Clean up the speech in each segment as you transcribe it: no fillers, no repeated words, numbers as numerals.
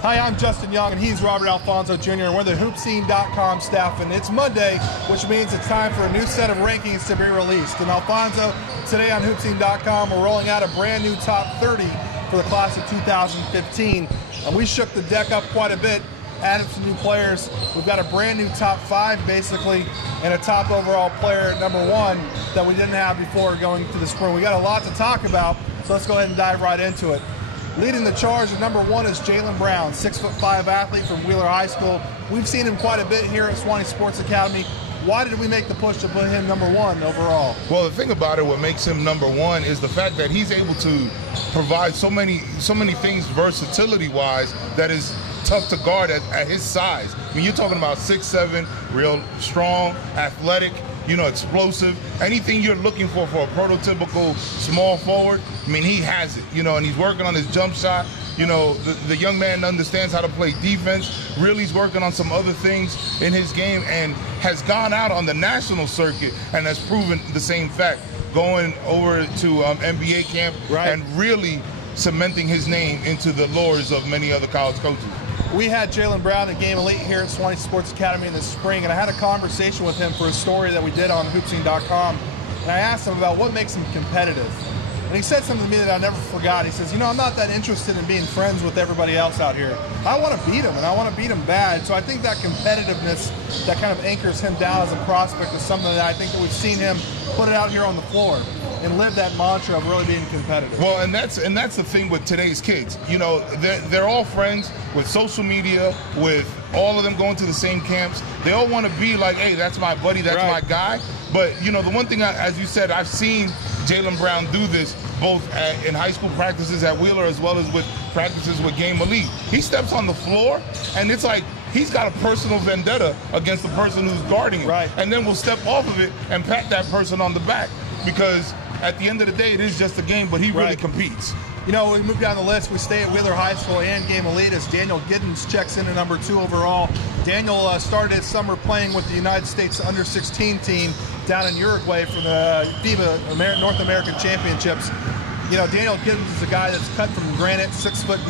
Hi, I'm Justin Young, and he's Robert Alfonso Jr., and we're the HoopSeen.com staff, and it's Monday, which means it's time for a new set of rankings to be released. And Alfonso, today on HoopSeen.com, we're rolling out a brand new top 30 for the class of 2015, and we shook the deck up quite a bit, added some new players. We've got a brand new top 5, basically, and a top overall player at number 1 that we didn't have before going to the spring. We got a lot to talk about, so let's go ahead and dive right into it. Leading the charge at number 1 is Jaylen Brown, 6'5" athlete from Wheeler High School. We've seen him quite a bit here at SSASports Academy. Why did we make the push to put him number 1 overall? Well, the thing about it, what makes him number 1 is the fact that he's able to provide so many things versatility-wise that is tough to guard at his size. I mean, you're talking about 6'7", real strong, athletic, explosive. Anything you're looking for a prototypical small forward, I mean, he has it, and he's working on his jump shot. The young man understands how to play defense. Really, he's working on some other things in his game and has gone out on the national circuit and has proven the same fact, going over to NBA camp and really cementing his name into the lores of many other college coaches. We had Jaylen Brown at Game Elite here at SSASports Academy in the spring, and I had a conversation with him for a story that we did on HoopSeen.com, and I asked him about what makes him competitive. And he said something to me that I never forgot. He says, I'm not that interested in being friends with everybody else out here. I want to beat him, and I want to beat him bad. So I think that competitiveness that kind of anchors him down as a prospect is something that I think that we've seen him put it out here on the floor and live that mantra of really being competitive. Well, and that's the thing with today's kids. They're all friends with social media, with all of them going to the same camps. They all want to be like, hey, that's my buddy, that's my guy. But, the one thing, as you said, I've seen Jaylen Brown do this both in high school practices at Wheeler as well as with practices with Game Elite. He steps on the floor, and it's like he's got a personal vendetta against the person who's guarding him. And then we'll step off of it and pat that person on the back, because at the end of the day, it is just a game, but he really competes. We move down the list. We stay at Wheeler High School and Game Elite as Daniel Giddens checks in at number 2 overall. Daniel started his summer playing with the United States Under-16 team down in Uruguay for the FIBA North American Championships. Daniel Giddens is a guy that's cut from granite, 6'9",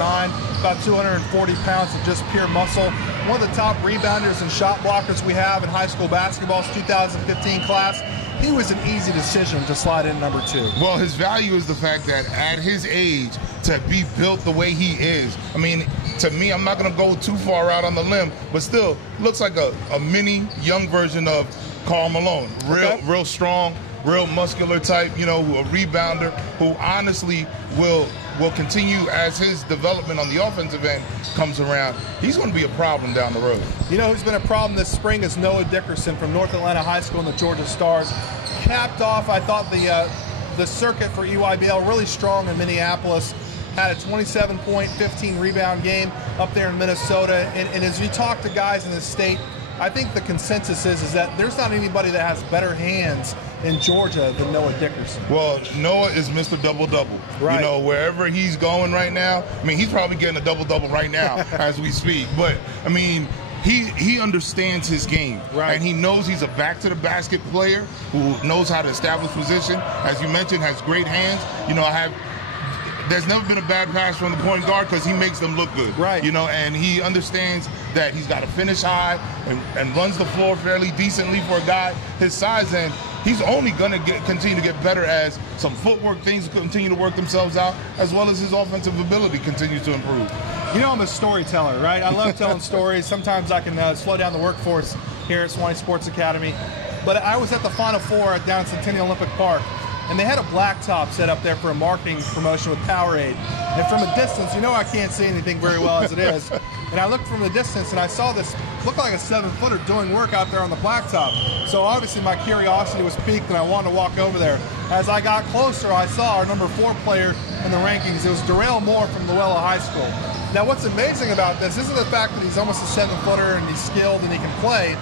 about 240 pounds of just pure muscle. One of the top rebounders and shot blockers we have in high school basketball's 2015 class. He was an easy decision to slide in number 2. Well, his value is the fact that at his age, to be built the way he is, I mean, to me, I'm not going to go too far out on the limb, but still, looks like a mini young version of Karl Malone. Real strong, real muscular type, a rebounder who honestly will continue as his development on the offensive end comes around. He's going to be a problem down the road. Who's been a problem this spring is Noah Dickerson from North Atlanta High School and the Georgia Stars. Capped off, I thought, the circuit for EYBL really strong in Minneapolis. Had a 27-point, 15-rebound game up there in Minnesota. And as you talk to guys in the state, I think the consensus is that there's not anybody that has better hands in Georgia than Noah Dickerson. Well, Noah is Mr. Double-Double. Wherever he's going right now, I mean, he's probably getting a double-double right now as we speak. But, I mean, he understands his game. And he knows he's a back-to-the-basket player who knows how to establish position. As you mentioned, has great hands. There's never been a bad pass from the point guard because he makes them look good. And he understands that he's got to finish high and runs the floor fairly decently for a guy his size. And he's only going to continue to get better as some footwork things continue to work themselves out, as well as his offensive ability continues to improve. I'm a storyteller, right? I love telling stories. Sometimes I can slow down the workforce here at SSASports Academy. But I was at the Final Four down at Centennial Olympic Park, and they had a blacktop set up there for a marketing promotion with Powerade. And from a distance, I can't see anything very well as it is. And I looked from the distance, and I saw this looked like a 7-footer doing work out there on the blacktop. So obviously my curiosity was piqued, and I wanted to walk over there. As I got closer, I saw our number 4 player in the rankings. It was Darrell Moore from Luella High School. Now, what's amazing about this isn't the fact that he's almost a 7-footer and he's skilled and he can play.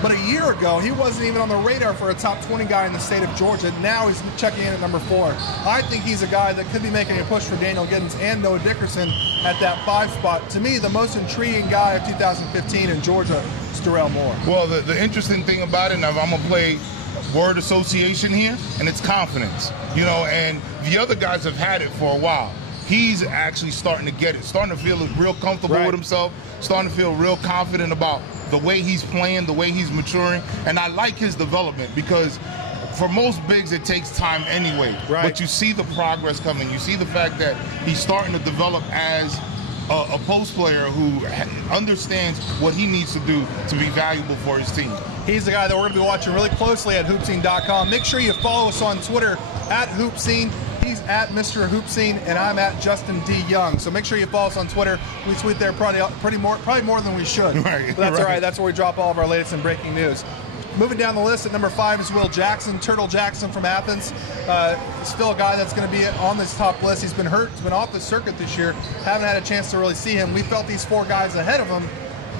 But a year ago, he wasn't even on the radar for a top 20 guy in the state of Georgia. Now he's checking in at number 4. I think he's a guy that could be making a push for Daniel Giddens and Noah Dickerson at that 5 spot. To me, the most intriguing guy of 2015 in Georgia is Darrell Moore. Well, the interesting thing about it, and I'm going to play word association here, and it's confidence. And the other guys have had it for a while. he's actually starting to get it, starting to feel real comfortable with himself, starting to feel real confident about the way he's playing, the way he's maturing. And I like his development because for most bigs, it takes time anyway. But you see the progress coming. You see the fact that he's starting to develop as a post player who understands what he needs to do to be valuable for his team. He's the guy that we're going to be watching really closely at HoopSeen.com. Make sure you follow us on Twitter at HoopSeen. He's at Mr. HoopSeen, and I'm at Justin D. Young. So make sure you follow us on Twitter. We tweet there probably more than we should. But that's all right. That's where we drop all of our latest and breaking news. Moving down the list at number 5 is Will Jackson, Turtle Jackson from Athens. Still a guy that's going to be on this top list. He's been hurt. He's been off the circuit this year. Haven't had a chance to really see him. We felt these 4 guys ahead of him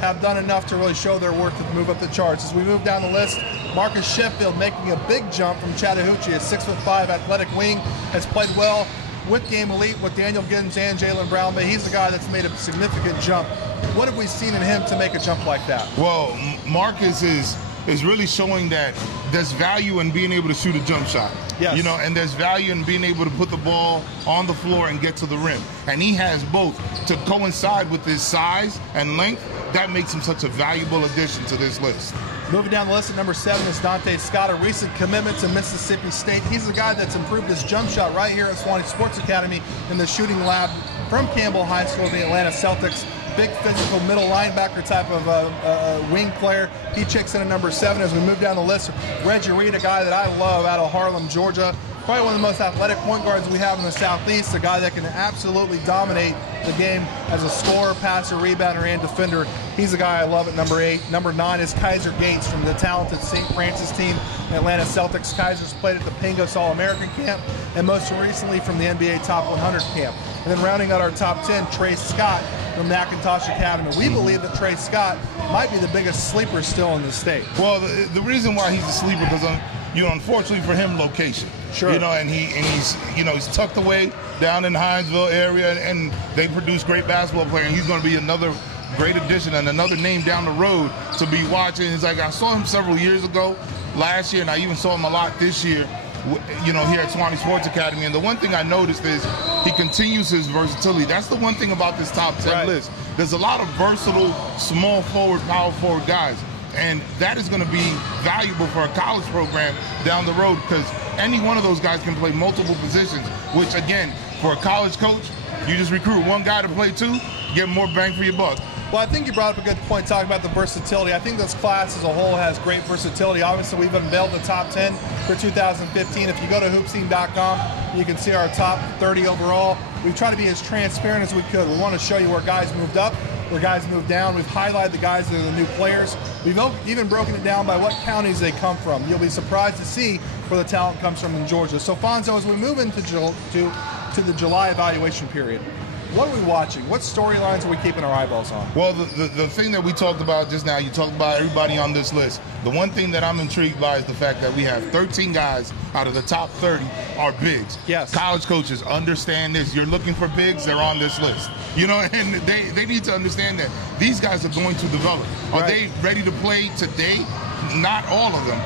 have done enough to really show their worth to move up the charts. As we move down the list, Marcus Sheffield making a big jump from Chattahoochee, a 6'5" athletic wing, has played well with Game Elite, with Daniel Giddens and Jalen Brown. But he's the guy that's made a significant jump. What have we seen in him to make a jump like that? Well, Marcus is really showing that there's value in being able to shoot a jump shot. Yes. You know, and there's value in being able to put the ball on the floor and get to the rim. And he has both to coincide with his size and length. That makes him such a valuable addition to this list. Moving down the list at number 7 is Dante Scott, a recent commitment to Mississippi State. He's the guy that's improved his jump shot right here at Swanee Sports Academy in the shooting lab from Campbell High School, the Atlanta Celtics. Big physical middle linebacker type of wing player. He checks in at number 7. As we move down the list, Reggie Reed, a guy that I love out of Harlem, Georgia. Probably one of the most athletic point guards we have in the Southeast, a guy that can absolutely dominate the game as a scorer, passer, rebounder, and defender. He's the guy I love at number 8. Number 9 is Kaiser Gates from the talented St. Francis team, the Atlanta Celtics. Kaiser's played at the Pingos All-American camp and most recently from the NBA Top 100 camp. And then rounding out our top 10, Trey Scott from McIntosh Academy. We believe that Trey Scott might be the biggest sleeper still in the state. Well, the reason why he's a sleeper because, unfortunately for him, location. Sure. He's tucked away down in the Hinesville area, and they produce great basketball players. And he's going to be another great addition and another name down the road to be watching. It's like I saw him several years ago, last year, and I even saw him a lot this year, here at Swanee Sports Academy. And the one thing I noticed is he continues his versatility. That's the one thing about this top 10 list. There's a lot of versatile, small forward, power forward guys. And that is going to be valuable for a college program down the road because any one of those guys can play multiple positions, which, again, for a college coach, you just recruit one guy to play 2, get more bang for your buck. Well, I think you brought up a good point talking about the versatility. I think this class as a whole has great versatility. Obviously, we've unveiled the top 10 for 2015. If you go to HoopSeen.com, you can see our top 30 overall. We've tried to be as transparent as we could. We want to show you where guys moved up, where guys moved down. We've highlighted the guys that are the new players. We've even broken it down by what counties they come from. You'll be surprised to see where the talent comes from in Georgia. So, Fonzo, as we move into the July evaluation period, what are we watching? What storylines are we keeping our eyeballs on? Well, the thing that we talked about just now, you talked about everybody on this list. The one thing that I'm intrigued by is the fact that we have 13 guys out of the top 30 are bigs. Yes. College coaches understand this. You're looking for bigs, they're on this list. And they need to understand that these guys are going to develop. Are they ready to play today? Not all of them.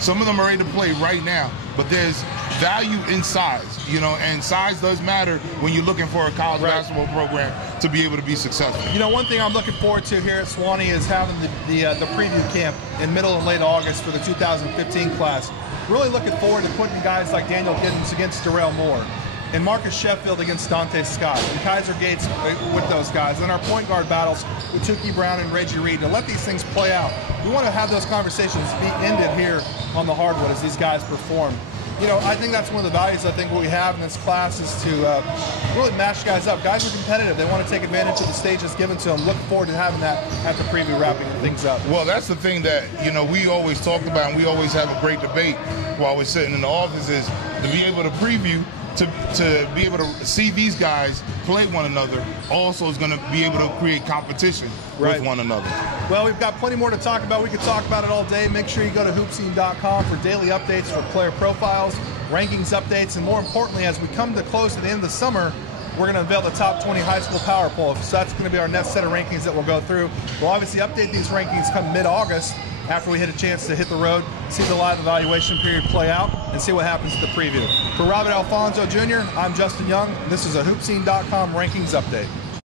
Some of them are ready to play right now, but there's value in size, and size does matter when you're looking for a college basketball program to be able to be successful. One thing I'm looking forward to here at Swanee is having the preview camp in middle and late August for the 2015 class. Really looking forward to putting guys like Daniel Giddens against Darrell Moore, and Marcus Sheffield against Dante Scott, and Kaiser Gates with those guys, and our point guard battles with Tukey Brown and Reggie Reed. To let these things play out, we want to have those conversations be ended here on the hardwood as these guys perform. I think that's one of the values we have in this class is to really match guys up. Guys are competitive. They want to take advantage of the stage that's given to them. Look forward to having that at the preview, wrapping things up. Well, that's the thing that, we always talk about, and we always have a great debate while we're sitting in the office is to be able to preview, to be able to see these guys play one another also is going to be able to create competition with one another. Well, we've got plenty more to talk about. We could talk about it all day. Make sure you go to HoopSeen.com for daily updates for player profiles, rankings updates, and more importantly, as we come to close to the end of the summer, we're going to unveil the top 20 high school power poll. So that's going to be our next set of rankings that we'll go through. We'll obviously update these rankings come mid-August after we hit a chance to hit the road, see the live evaluation period play out, and see what happens at the preview. For Robert Alfonso Jr., I'm Justin Young. This is a HoopSeen.com rankings update.